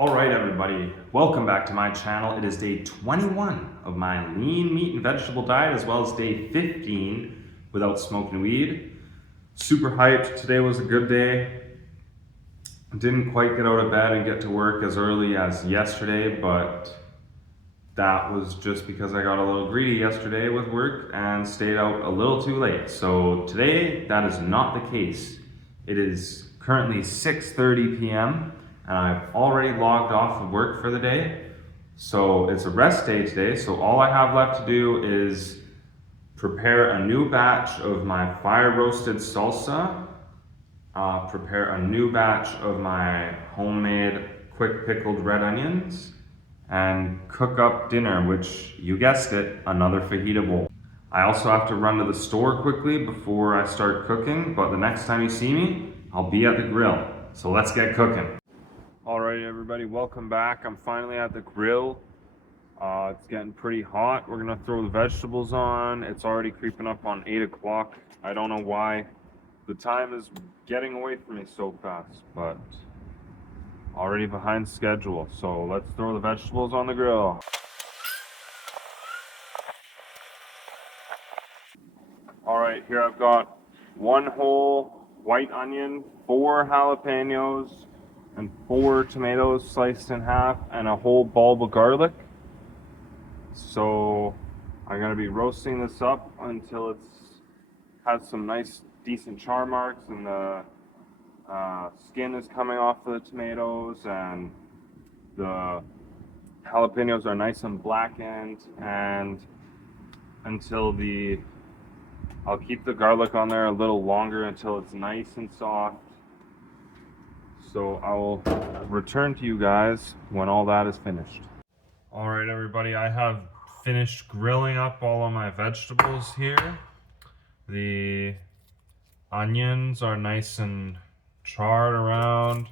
All right, everybody, welcome back to my channel. It is day 21 of my lean meat and vegetable diet, as well as day 15 without smoking weed. Super hyped. Today was a good day. Didn't quite get out of bed and get to work as early as yesterday, but that was just because I got a little greedy yesterday with work and stayed out a little too late. So today, that is not the case. It is currently 6:30 p.m. and I've already logged off of work for the day. So it's a rest day today. So all I have left to do is prepare a new batch of my fire roasted salsa, prepare a new batch of my homemade quick pickled red onions, and cook up dinner, which, you guessed it, another fajita bowl. I also have to run to the store quickly before I start cooking, but the next time you see me, I'll be at the grill. So let's get cooking. All right, everybody, welcome back. I'm finally at the grill. It's getting pretty hot. We're gonna throw the vegetables on. It's already creeping up on 8 o'clock. I don't know why the time is getting away from me so fast, but already behind schedule. So let's throw the vegetables on the grill. All right, here I've got one whole white onion, 4 jalapenos, and 4 tomatoes sliced in half, and a whole bulb of garlic. So I'm gonna be roasting this up until it's has some nice, decent char marks, and the skin is coming off of the tomatoes, and the jalapenos are nice and blackened, and until I'll keep the garlic on there a little longer until it's nice and soft. So I will return to you guys when all that is finished. All right, everybody, I have finished grilling up all of my vegetables here. The onions are nice and charred around.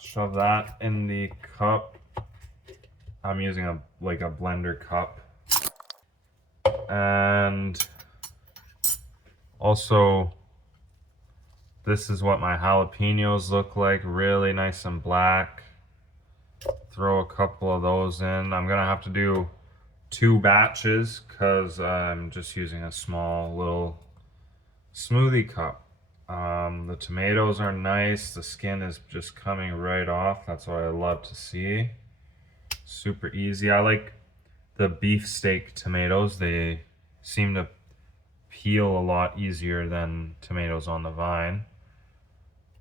Shove that in the cup. I'm using a blender cup. And also, this is what my jalapenos look like, really nice and black. Throw a couple of those in. I'm gonna have to do 2 batches because I'm just using a small little smoothie cup. The tomatoes are nice. The skin is just coming right off. That's what I love to see. Super easy. I like the beefsteak tomatoes. They seem to peel a lot easier than tomatoes on the vine.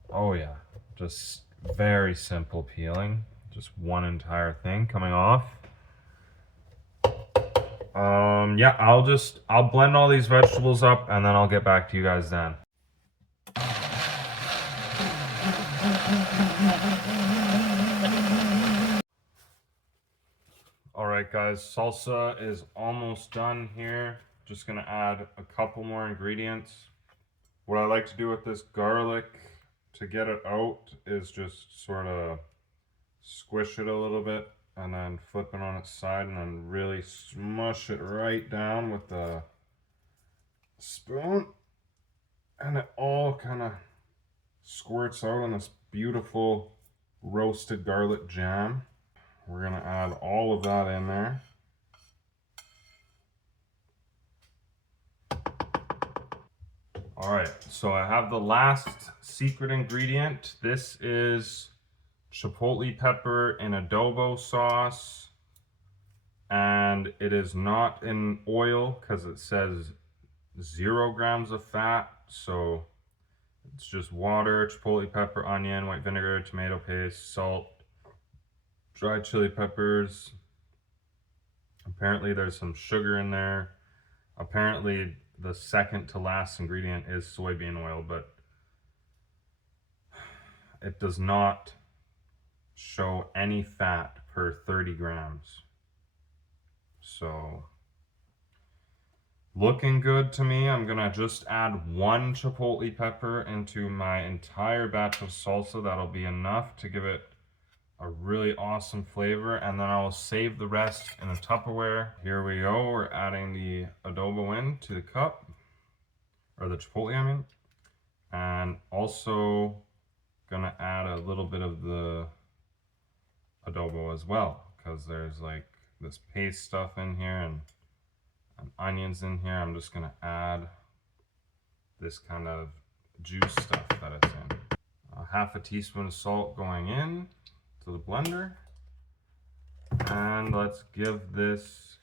Oh yeah, just very simple peeling. Just one entire thing coming off. Yeah, I'll blend all these vegetables up and then I'll get back to you guys then. Alright guys, salsa is almost done here. Just gonna add a couple more ingredients. What I like to do with this garlic to get it out is just sort of squish it a little bit and then flip it on its side and then really smush it right down with the spoon, and it all kind of squirts out in this beautiful roasted garlic jam. We're gonna add all of that in there. All right, so I have the last secret ingredient. This is chipotle pepper in adobo sauce, and it is not in oil because it says 0 grams of fat. So it's just water, chipotle pepper, onion, white vinegar, tomato paste, salt, dried chili peppers. Apparently there's some sugar in there. Apparently the second to last ingredient is soybean oil, but it does not show any fat per 30 grams. So looking good to me. I'm gonna just add 1 chipotle pepper into my entire batch of salsa. That'll be enough to give it a really awesome flavor, and then I'll save the rest in a Tupperware. Here we go. We're adding the adobo in to the cup, or the chipotle, I mean, and also gonna add a little bit of the adobo as well, because there's like this paste stuff in here and onions in here. I'm just gonna add this kind of juice stuff that it's in. Half a teaspoon of salt going in to the blender. And let's give this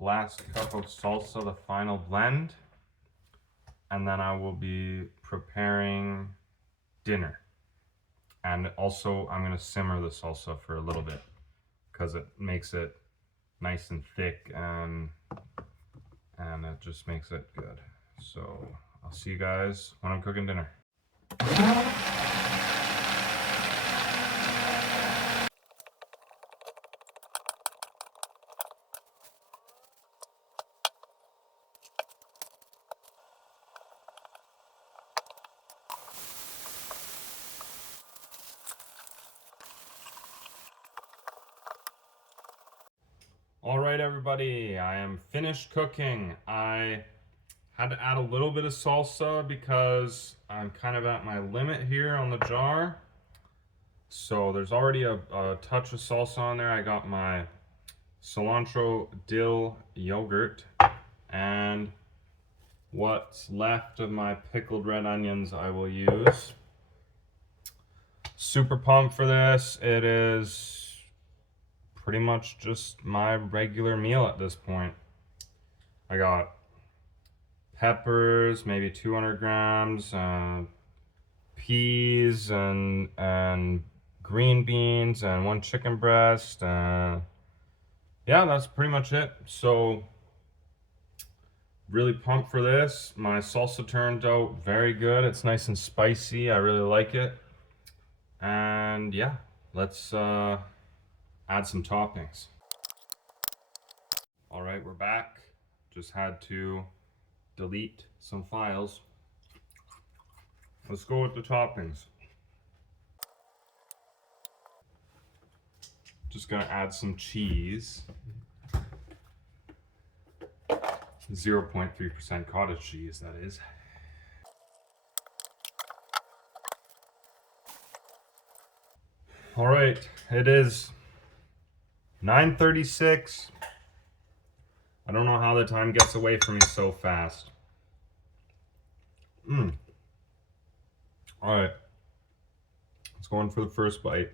last cup of salsa the final blend. And then I will be preparing dinner. And also I'm gonna simmer the salsa for a little bit because it makes it nice and thick and it just makes it good. So I'll see you guys when I'm cooking dinner. All right, everybody, I am finished cooking. I had to add a little bit of salsa because I'm kind of at my limit here on the jar. So there's already a touch of salsa on there. I got my cilantro dill yogurt, and what's left of my pickled red onions I will use. Super pumped for this. It is pretty much just my regular meal at this point. I got peppers, maybe 200 grams, peas and green beans, and 1 chicken breast. Yeah, that's pretty much it. So really pumped for this. My salsa turned out very good. It's nice and spicy. I really like it. And yeah, let's add some toppings. All right, we're back. Just had to delete some files. Let's go with the toppings. Just gonna add some cheese. 0.3% cottage cheese, that is. All right, it is 9:36. I don't know how the time gets away from me so fast. All right, let's go in for the first bite.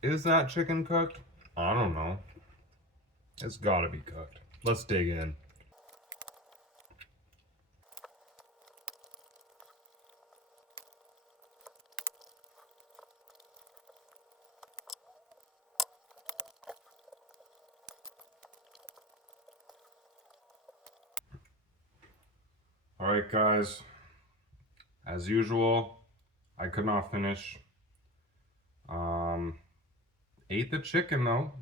Is that chicken cooked? I don't know. It's gotta be cooked. Let's dig in. All right, guys. As usual, I could not finish. Ate the chicken though,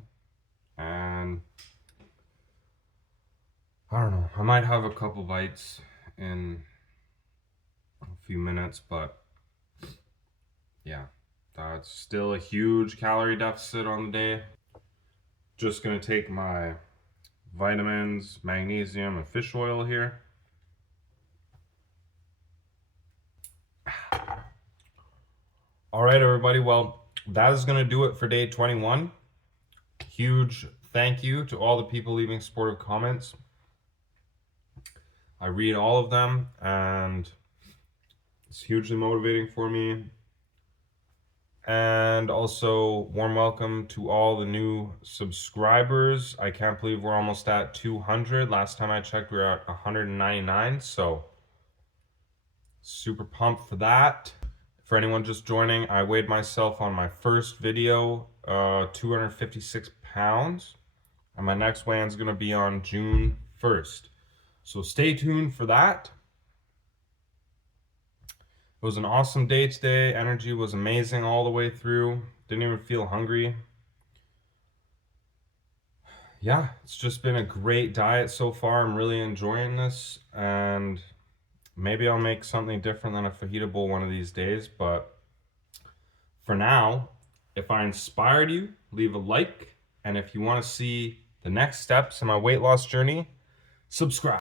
and I don't know. I might have a couple bites in a few minutes, but yeah, that's still a huge calorie deficit on the day. Just gonna take my vitamins, magnesium, and fish oil here. All right, everybody. Well, that is going to do it for day 21. Huge thank you to all the people leaving supportive comments. I read all of them, and it's hugely motivating for me. And also, warm welcome to all the new subscribers. I can't believe we're almost at 200. Last time I checked, we were at 199. So, super pumped for that. For anyone just joining, I weighed myself on my first video, 256 pounds. And my next weigh-in is going to be on June 1st. So stay tuned for that. It was an awesome day today. Energy was amazing all the way through. Didn't even feel hungry. Yeah, it's just been a great diet so far. I'm really enjoying this. And maybe I'll make something different than a fajita bowl one of these days, but for now, if I inspired you, leave a like, and if you want to see the next steps in my weight loss journey, subscribe.